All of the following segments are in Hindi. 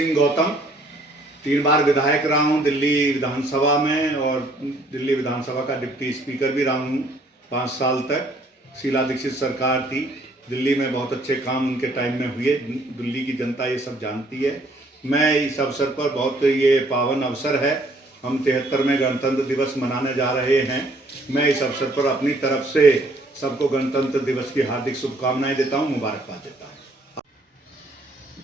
सिंह गौतम 3 बार विधायक रहा हूँ दिल्ली विधानसभा में और दिल्ली विधानसभा का डिप्टी स्पीकर भी रहा हूँ 5 साल तक। शीला दीक्षित सरकार थी, दिल्ली में बहुत अच्छे काम उनके टाइम में हुए, दिल्ली की जनता ये सब जानती है। मैं इस अवसर पर बहुत ये पावन अवसर है, हम 73वें गणतंत्र दिवस मनाने जा रहे हैं। मैं इस अवसर पर अपनी तरफ से सबको गणतंत्र दिवस की हार्दिक शुभकामनाएं देता हूं, मुबारकबाद देता हूं।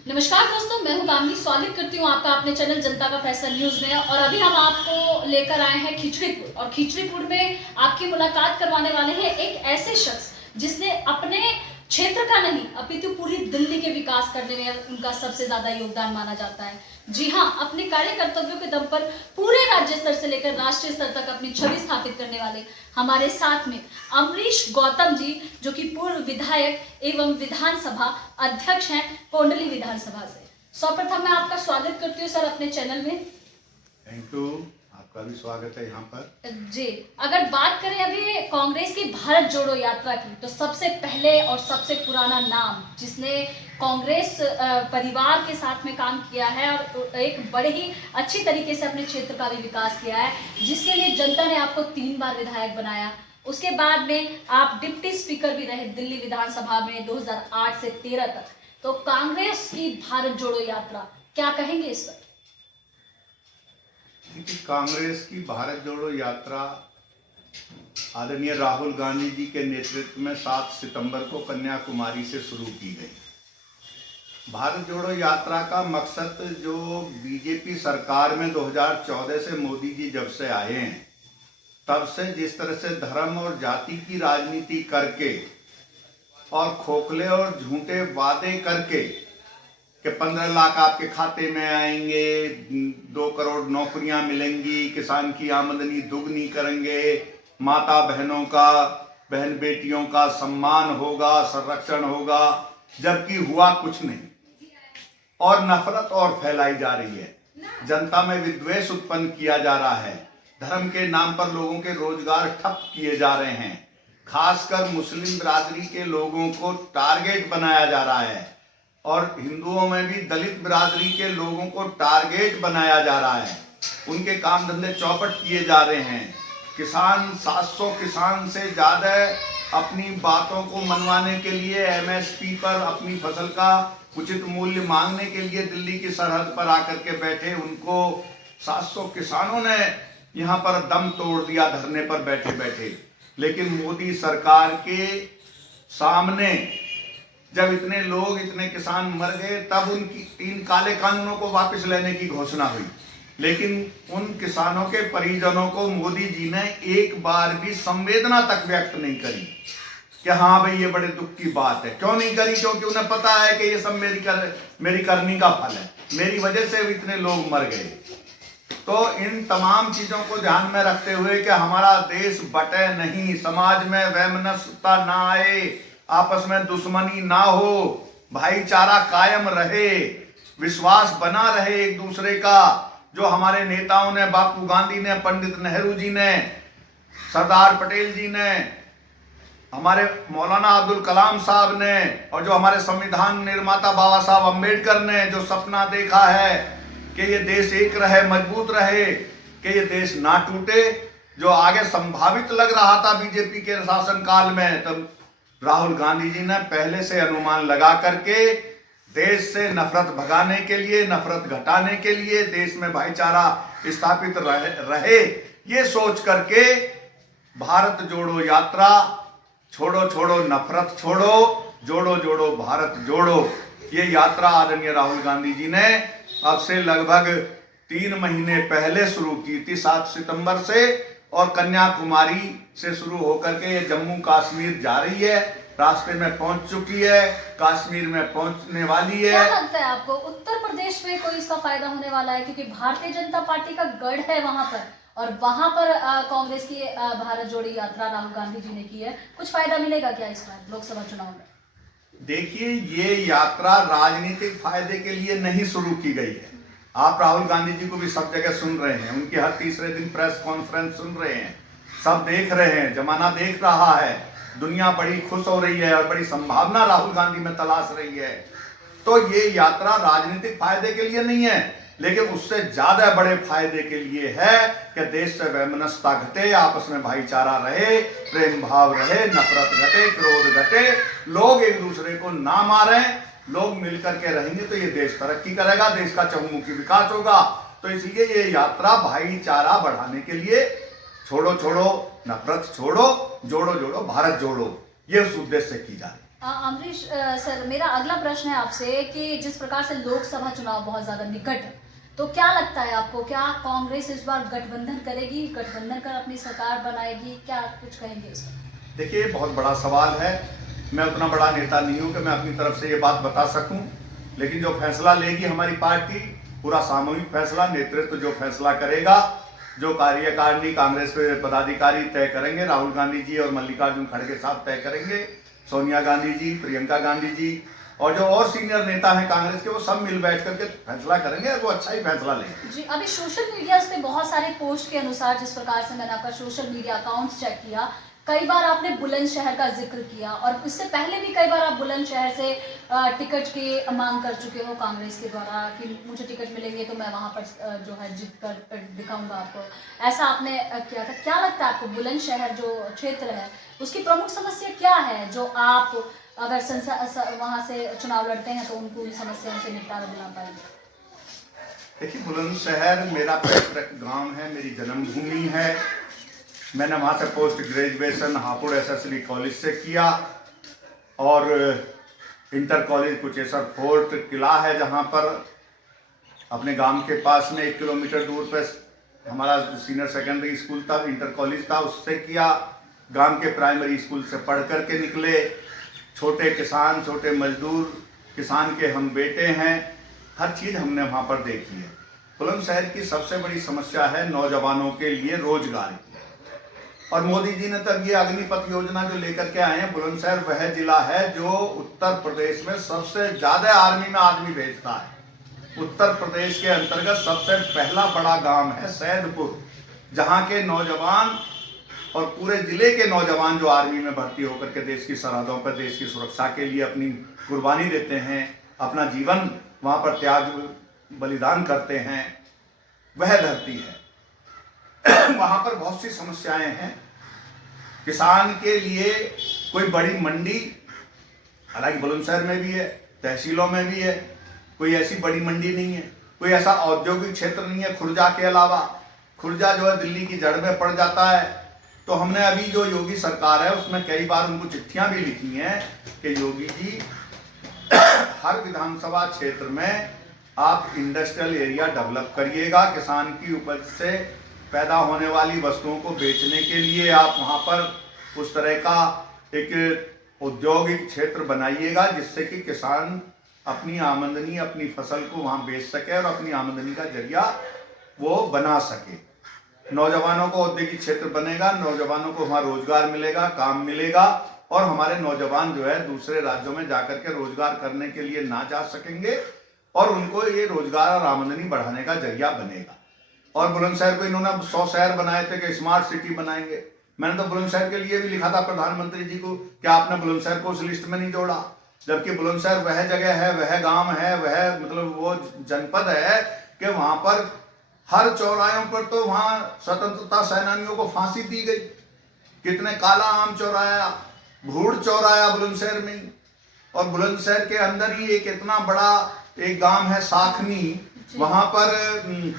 नमस्कार दोस्तों, मैं हूं गांधी, स्वागत करती हूं आपका अपने चैनल जनता का फैसला न्यूज में। और अभी हम आपको लेकर आए हैं खिचड़ीपुर, और खिचड़ीपुर में आपकी मुलाकात करवाने वाले हैं एक ऐसे शख्स जिसने अपने क्षेत्र का नहीं अपितु पूरी दिल्ली के विकास करने में उनका सबसे ज्यादा योगदान माना जाता है। जी हाँ, अपने कार्य कर्तव्यों के दम पर पूरे राज्य स्तर से लेकर राष्ट्रीय स्तर तक अपनी छवि स्थापित करने वाले हमारे साथ में अमरीश गौतम जी, जो कि पूर्व विधायक एवं विधानसभा अध्यक्ष हैं कोंडली विधानसभा से। सर्वप्रथम मैं आपका स्वागत करती हूँ सर अपने चैनल में। थैंक यू, आपका भी स्वागत है यहाँ पर। जी, अगर बात करें अभी कांग्रेस की भारत जोड़ो यात्रा की, तो सबसे पहले और सबसे पुराना नाम जिसने कांग्रेस परिवार के साथ में काम किया है और एक बड़े ही अच्छी तरीके से अपने क्षेत्र का भी विकास किया है, जिसके लिए जनता ने आपको 3 बार विधायक बनाया। उसके बाद में आप डिप्टी स्पीकर भी रहे दिल्ली विधानसभा में 2008 से 13 तक। तो कांग्रेस की भारत जोड़ो यात्रा, क्या कहेंगे इस पर? कांग्रेस की भारत जोड़ो यात्रा आदरणीय राहुल गांधी जी के नेतृत्व में 7 सितंबर को कन्याकुमारी से शुरू की गई। भारत जोड़ो यात्रा का मकसद, जो बीजेपी सरकार में 2014 से मोदी जी जब से आए हैं, तब से जिस तरह से धर्म और जाति की राजनीति करके और खोखले और झूठे वादे करके कि 15 लाख आपके खाते में आएंगे, 2 करोड़ नौकरियां मिलेंगी, किसान की आमदनी दुगनी करेंगे, माता बहनों का, बहन बेटियों का सम्मान होगा, संरक्षण होगा, जबकि हुआ कुछ नहीं और नफरत और फैलाई जा रही है। जनता में विद्वेष उत्पन्न किया जा रहा है, धर्म के नाम पर लोगों के रोजगार ठप किए जा रहे हैं, खासकर मुस्लिम बिरादरी के लोगों को टारगेट बनाया जा रहा है और हिंदुओं में भी दलित बिरादरी के लोगों को टारगेट बनाया जा रहा है। उनके काम धंधे चौपट किए जा रहे हैं। किसान 700 किसान से ज्यादा अपनी बातों को मनवाने के लिए एमएसपी पर अपनी फसल का उचित मूल्य मांगने के लिए दिल्ली की सरहद पर आकर के बैठे। उनको 700 किसानों ने यहाँ पर दम तोड़ दिया धरने पर बैठे बैठे। लेकिन मोदी सरकार के सामने जब इतने लोग, इतने किसान मर गए, तब उनकी 3 काले कानूनों को वापस लेने की घोषणा हुई। लेकिन उन किसानों के परिजनों को मोदी जी ने एक बार भी संवेदना तक व्यक्त नहीं करी कि हाँ भाई ये बड़े दुख की बात है। क्यों नहीं करी? क्योंकि उन्हें पता है कि ये सब मेरी करनी का फल है, मेरी वजह से इतने लोग मर गए। तो इन तमाम चीजों को ध्यान में रखते हुए कि हमारा देश बटे नहीं, समाज में वैमनस्यता ना आए, आपस में दुश्मनी ना हो, भाईचारा कायम रहे, विश्वास बना रहे एक दूसरे का, जो हमारे नेताओं ने, बापू गांधी ने, पंडित नेहरू जी ने, सरदार पटेल जी ने, हमारे मौलाना अब्दुल कलाम साहब ने, और जो हमारे संविधान निर्माता बाबा साहब अम्बेडकर ने जो सपना देखा है कि ये देश एक रहे, मजबूत रहे, कि ये देश ना टूटे, जो आगे संभावित लग रहा था बीजेपी के शासनकाल में, तब राहुल गांधी जी ने पहले से अनुमान लगा करके देश से नफरत भगाने के लिए, नफरत घटाने के लिए, देश में भाईचारा स्थापित रहे, ये सोच करके भारत जोड़ो यात्रा, छोड़ो छोड़ो नफरत छोड़ो, जोड़ो जोड़ो भारत जोड़ो, ये यात्रा आदरणीय राहुल गांधी जी ने अब से लगभग 3 महीने पहले शुरू की थी, 7 सितंबर से, और कन्याकुमारी से शुरू होकर के ये जम्मू कश्मीर जा रही है, रास्ते में पहुंच चुकी है, कश्मीर में पहुंचने वाली है। क्या लगता है आपको उत्तर प्रदेश में कोई इसका फायदा होने वाला है? क्योंकि भारतीय जनता पार्टी का गढ़ है वहां पर, और वहां पर कांग्रेस की भारत जोड़ो यात्रा राहुल गांधी जी ने की है। कुछ फायदा मिलेगा क्या इस बार लोकसभा चुनाव में? देखिए, ये यात्रा राजनीतिक फायदे के लिए नहीं शुरू की गई है। आप राहुल गांधी जी को भी सब जगह सुन रहे हैं, उनकी हर तीसरे दिन प्रेस कॉन्फ्रेंस सुन रहे हैं, सब देख रहे हैं, जमाना देख रहा है, दुनिया बड़ी खुश हो रही है और बड़ी संभावना राहुल गांधी में तलाश रही है। तो ये यात्रा राजनीतिक फायदे के लिए नहीं है, लेकिन उससे ज्यादा बड़े फायदे के लिए है कि देश से वैमनस्यता घटे, आपस में भाईचारा रहे, प्रेम भाव रहे, नफरत घटे, क्रोध घटे, लोग एक दूसरे को ना मारें, लोग मिलकर के रहेंगे तो ये देश तरक्की करेगा, देश का चहुमुखी विकास होगा। तो इसलिए ये यात्रा भाईचारा बढ़ाने के लिए, छोड़ो छोड़ो नफरत छोड़ो, जोड़ो जोड़ो भारत जोड़ो, ये उस उद्देश्य से की जा रही है। अमरीश सर, मेरा अगला प्रश्न है आपसे कि जिस प्रकार से लोकसभा चुनाव बहुत ज्यादा निकट है, तो क्या लगता है आपको, क्या कांग्रेस इस बार गठबंधन करेगी, गठबंधन कर अपनी सरकार बनाएगी, क्या कुछ कहेंगे इस पर? देखिए, बहुत बड़ा सवाल है। मैं उतना बड़ा नेता नहीं हूं कि मैं अपनी तरफ से ये बात बता सकूं, लेकिन जो फैसला लेगी हमारी पार्टी, पूरा सामूहिक फैसला, नेतृत्व जो फैसला करेगा, जो कार्यकारिणी कांग्रेस के पदाधिकारी तय करेंगे, राहुल गांधी जी और मल्लिकार्जुन खड़गे साहब तय करेंगे, सोनिया गांधी जी, प्रियंका गांधी जी और जो और सीनियर नेता हैं कांग्रेस के, वो सब मिल बैठ करके फैसला करेंगे और वो अच्छा ही फैसला लेंगे। जी, अभी सोशल मीडिया पे बहुत सारे पोस्ट के अनुसार, जिस प्रकार से मैंने आपका सोशल मीडिया अकाउंट चेक किया, कई बार आपने बुलंदशहर का जिक्र किया और इससे पहले भी कई बार आप बुलंदशहर से टिकट की मांग कर चुके हो कांग्रेस के द्वारा कि मुझे टिकट मिलेंगे तो मैं वहां पर जो है जीत कर दिखाऊंगा आपको, ऐसा आपने किया था। क्या लगता है आपको, बुलंदशहर जो क्षेत्र है उसकी प्रमुख समस्या क्या है, जो आप अगर वहां से चुनाव लड़ते हैं तो उनको उन समस्याओं से निपटारा दिला पाएंगे? देखिए, बुलंदशहर मेरा पैतृक गांव है, मेरी जन्मभूमि है। मैंने वहाँ से पोस्ट ग्रेजुएशन हापुड़ एसएसली कॉलेज से किया और इंटर कॉलेज कुचेसर फोर्ट किला है, जहाँ पर अपने गांव के पास में 1 किलोमीटर दूर पर हमारा सीनियर सेकेंडरी स्कूल था, इंटर कॉलेज था, उससे किया। गांव के प्राइमरी स्कूल से पढ़ करके निकले। छोटे किसान, छोटे मजदूर किसान के हम बेटे हैं, हर चीज़ हमने वहाँ पर देखी है। बुलंदशहर की सबसे बड़ी समस्या है नौजवानों के लिए रोजगार की, और मोदी जी ने तब ये अग्निपथ योजना जो लेकर के आए हैं, बुलंदशहर वह जिला है जो उत्तर प्रदेश में सबसे ज्यादा आर्मी में आदमी भेजता है। उत्तर प्रदेश के अंतर्गत सबसे पहला बड़ा गांव है सैदपुर, जहां के नौजवान और पूरे जिले के नौजवान जो आर्मी में भर्ती होकर के देश की सरहदों पर देश की सुरक्षा के लिए अपनी कुर्बानी देते हैं, अपना जीवन वहां पर त्याग बलिदान करते हैं, वह धरती है। वहां पर बहुत सी समस्याएं हैं। किसान के लिए कोई बड़ी मंडी, हालांकि बुलंदशहर में भी है, तहसीलों में भी है, कोई ऐसी बड़ी मंडी नहीं है, कोई ऐसा औद्योगिक क्षेत्र नहीं है खुर्जा के अलावा। खुर्जा जो है दिल्ली की जड़ में पड़ जाता है। तो हमने अभी जो योगी सरकार है उसमें कई बार उनको चिट्ठियां भी लिखी हैं कि योगी जी, हर विधानसभा क्षेत्र में आप इंडस्ट्रियल एरिया डेवलप करिएगा, किसान की उपज से पैदा होने वाली वस्तुओं को बेचने के लिए आप वहां पर उस तरह का एक औद्योगिक क्षेत्र बनाइएगा, जिससे कि किसान अपनी आमदनी, अपनी फसल को वहां बेच सके और अपनी आमदनी का जरिया वो बना सके। नौजवानों को औद्योगिक क्षेत्र बनेगा, नौजवानों को वहां रोजगार मिलेगा, काम मिलेगा, और हमारे नौजवान जो है दूसरे राज्यों में जाकर के रोजगार करने के लिए ना जा सकेंगे और उनको ये रोजगार और आमदनी बढ़ाने का जरिया बनेगा। और बुलंदशहर को इन्होंने 100 शहर बनाए थे कि स्मार्ट सिटी बनाएंगे। मैंने तो बुलंदशहर के लिए भी लिखा था प्रधानमंत्री जी को, क्या आपने बुलंदशहर को उस लिस्ट में नहीं जोड़ा? जबकि बुलंदशहर वह जगह है, वह गांव है, वह मतलब वो जनपद है कि वहां पर हर चौराहों पर तो वहां स्वतंत्रता सेनानियों को फांसी दी गई। कितने काला आम चौराया, भूड़ चौराया बुलंदशहर में। और बुलंदशहर के अंदर ही एक इतना बड़ा एक गांव है साखनी, वहां पर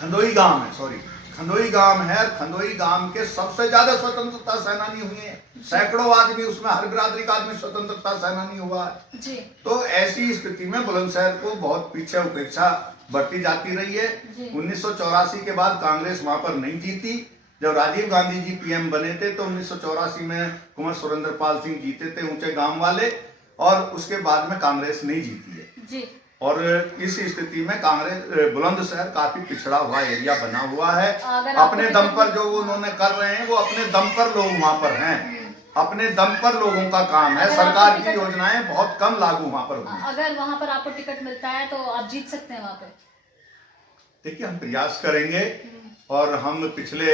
खंदोई गांव है, खंदोई गांव है। खंदोई गांव के सबसे ज्यादा स्वतंत्रता सेनानी हुए हैं, सैकड़ों आदमी उसमें, हर बिरादरी का आदमी स्वतंत्रता सेनानी हुआ है जी। तो ऐसी स्थिति में बुलंदशहर को बहुत पीछे उपेक्षा बढ़ती जाती रही है। 1984 के बाद कांग्रेस वहां पर नहीं जीती। जब राजीव गांधी जी पीएम बने थे तो 1984 में कुंवर सुरेंद्र पाल सिंह जीते थे, ऊंचे गांव वाले, और उसके बाद में कांग्रेस नहीं जीती है जी। और इस स्थिति में कांग्रेस बुलंदशहर काफी पिछड़ा हुआ एरिया बना हुआ है। अपने दम पर जो उन्होंने कर रहे हैं वो अपने दम पर लोग वहां पर हैं, अपने दम पर लोगों का काम है। सरकार की योजनाएं बहुत कम लागू वहां पर हुई। अगर वहां पर आपको टिकट मिलता है तो आप जीत सकते हैं वहां पे? देखिए, हम प्रयास करेंगे और हम पिछले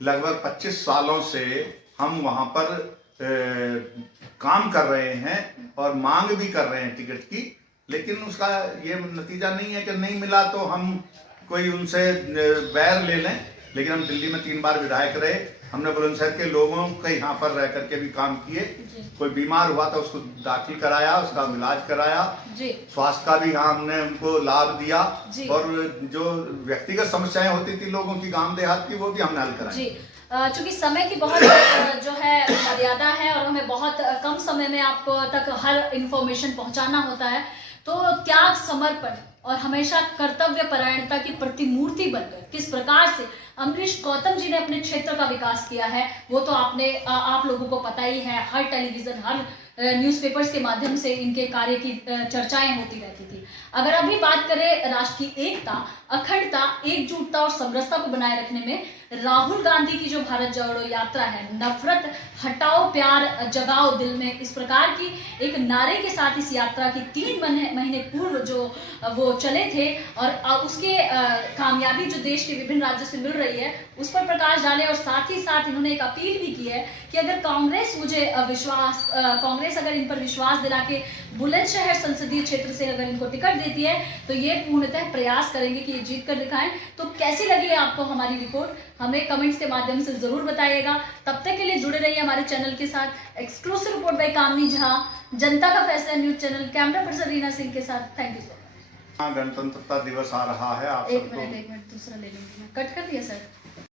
लगभग 25 सालों से हम वहां पर काम कर रहे हैं और मांग भी कर रहे हैं टिकट की। लेकिन उसका ये नतीजा नहीं है कि नहीं मिला तो हम कोई उनसे बैर ले लें। लेकिन हम दिल्ली में 3 बार विधायक रहे, हमने बुलंदशहर के लोगों के यहाँ पर रह करके भी काम किए। कोई बीमार हुआ तो उसको दाखिल कराया, उसका इलाज कराया, स्वास्थ्य का भी यहाँ हमने उनको लाभ दिया, और जो व्यक्तिगत समस्याएं होती थी लोगों की गांव देहात की, वो भी हमने हल कराई। चूंकि समय की बहुत जो है मर्यादा है और हमें बहुत कम समय में आपको तक हर इंफॉर्मेशन पहुंचाना होता है, तो त्याग, समर्पण और हमेशा कर्तव्य परायणता की प्रतिमूर्ति बनकर किस प्रकार से अमरीश गौतम जी ने अपने क्षेत्र का विकास किया है, वो तो आप लोगों को पता ही है। हर टेलीविजन, हर न्यूज़पेपर्स के माध्यम से इनके कार्य की चर्चाएं होती रहती थी। अगर अभी बात करें राष्ट्र की एकता, अखंडता, एकजुटता और समरसता को बनाए रखने में राहुल गांधी की जो भारत जोड़ो यात्रा है, नफरत हटाओ प्यार जगाओ दिल में, इस प्रकार की एक नारे के साथ इस यात्रा की 3 महीने पूर्व जो वो चले थे, और उसके कामयाबी जो देश के विभिन्न राज्यों से मिल रही है उस पर प्रकाश डाले। और साथ ही साथ इन्होंने एक अपील भी की है कि अगर कांग्रेस अगर इन पर विश्वास दिला के बुलंदशहर संसदीय क्षेत्र से अगर इनको टिकट देती है तो ये पूर्णतः प्रयास करेंगे कि ये जीत कर दिखाएं। तो कैसी लगी है आपको हमारी रिपोर्ट, हमें कमेंट्स के माध्यम से जरूर बताइएगा। तब तक के लिए जुड़े रहिए हमारे चैनल के साथ। Exclusive report by Kamini Jha, Janta Ka Faisla news channel, camera person Reena Singh के साथ। Thank you so much. गणतंत्रता दिवस आ रहा है, आप एक मिनट दूसरा ले लूंगी मैं। कट कर दिया सर।